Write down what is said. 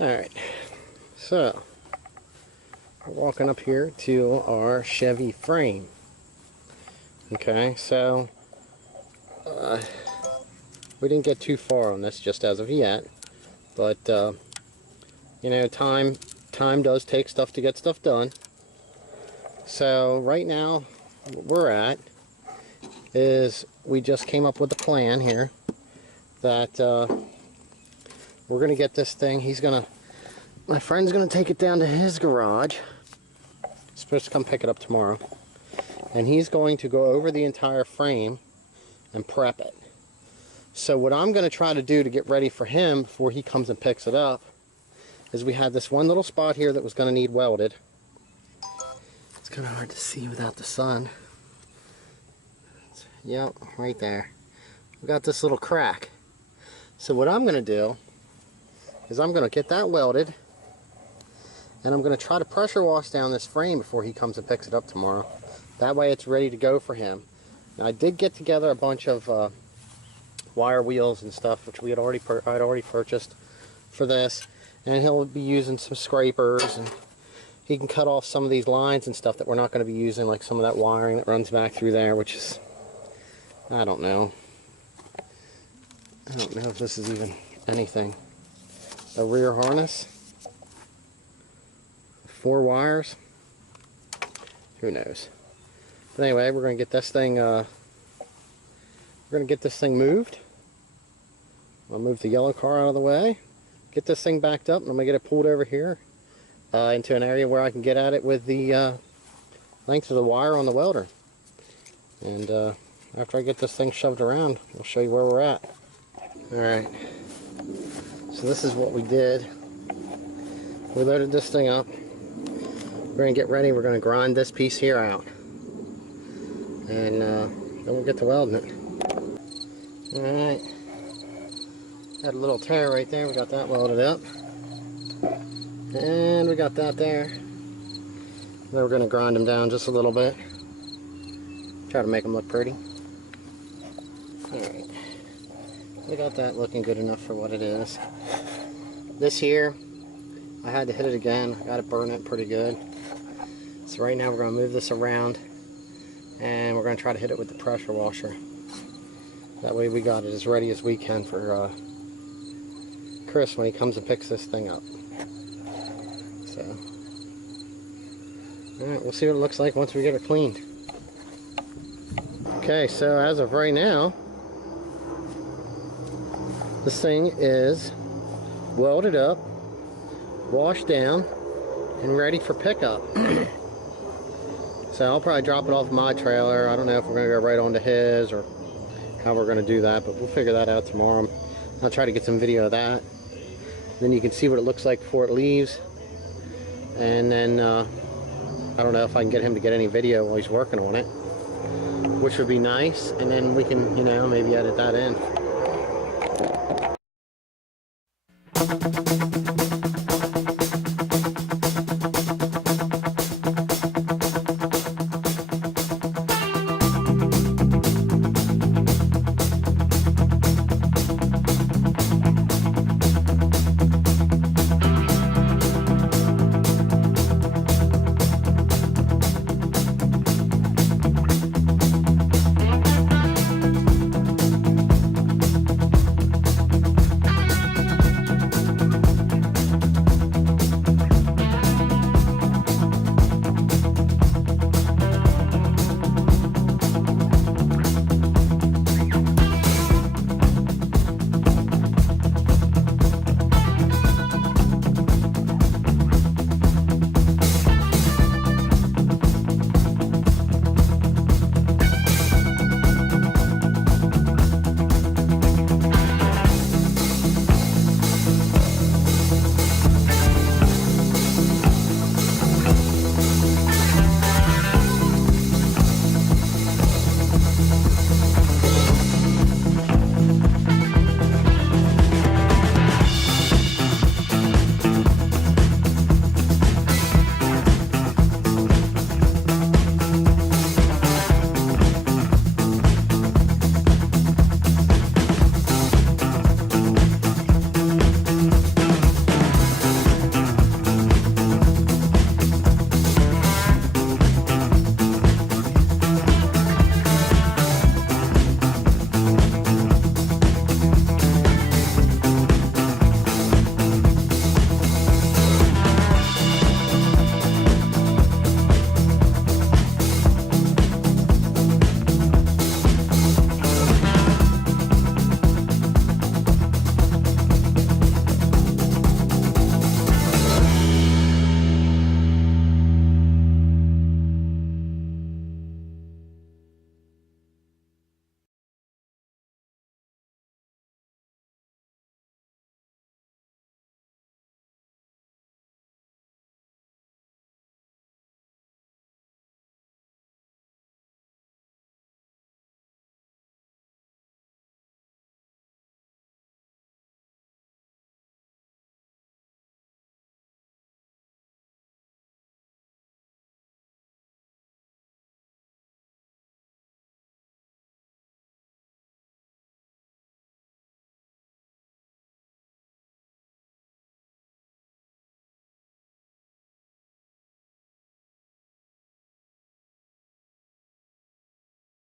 Alright, so we're walking up here to our Chevy frame. Okay, so we didn't get too far on this just as of yet, but you know, time does take stuff to get stuff done. So right now what we're at is we just came up with a plan here that we're gonna get this thing. My friend's gonna take it down to his garage. He's supposed to come pick it up tomorrow, and he's going to go over the entire frame and prep it. So what I'm going to try to do to get ready for him before he comes and picks it up is we had this one little spot here that was going to need welded. It's kind of hard to see without the sun. Yep, right there. We got this little crack. So what I'm going to do is I'm going to get that welded, and I'm going to try to pressure wash down this frame before he comes and picks it up tomorrow. That way it's ready to go for him. Now I did get together a bunch of wire wheels and stuff, which I'd already purchased for this, and he'll be using some scrapers, and he can cut off some of these lines and stuff that we're not going to be using, like some of that wiring that runs back through there, which is, I don't know if this is even anything. A rear harness, 4 wires, who knows. But anyway, we're going to get this thing moved. I'll move the yellow car out of the way, get this thing backed up, and I'm going to get it pulled over here into an area where I can get at it with the length of the wire on the welder. And after I get this thing shoved around, I'll show you where we're at. Alright, so this is what we did. We loaded this thing up. We're going to get ready. We're going to grind this piece here out, and then we'll get to welding it. Alright, had a little tear right there. We got that welded up, and we got that there. Then we're going to grind them down just a little bit, try to make them look pretty. Alright, we got that looking good enough for what it is. This here, I had to hit it again. I got to burn it pretty good. So right now we're going to move this around, and we're going to try to hit it with the pressure washer. That way we got it as ready as we can for Chris when he comes and picks this thing up. So, alright, we'll see what it looks like once we get it cleaned. Okay, so as of right now, this thing is welded up, washed down, and ready for pickup. So I'll probably drop it off my trailer. I don't know if we're going to go right onto his or how we're going to do that, but we'll figure that out tomorrow. I'll try to get some video of that. Then you can see what it looks like before it leaves. And then I don't know if I can get him to get any video while he's working on it, which would be nice. And then we can, you know, maybe edit that in.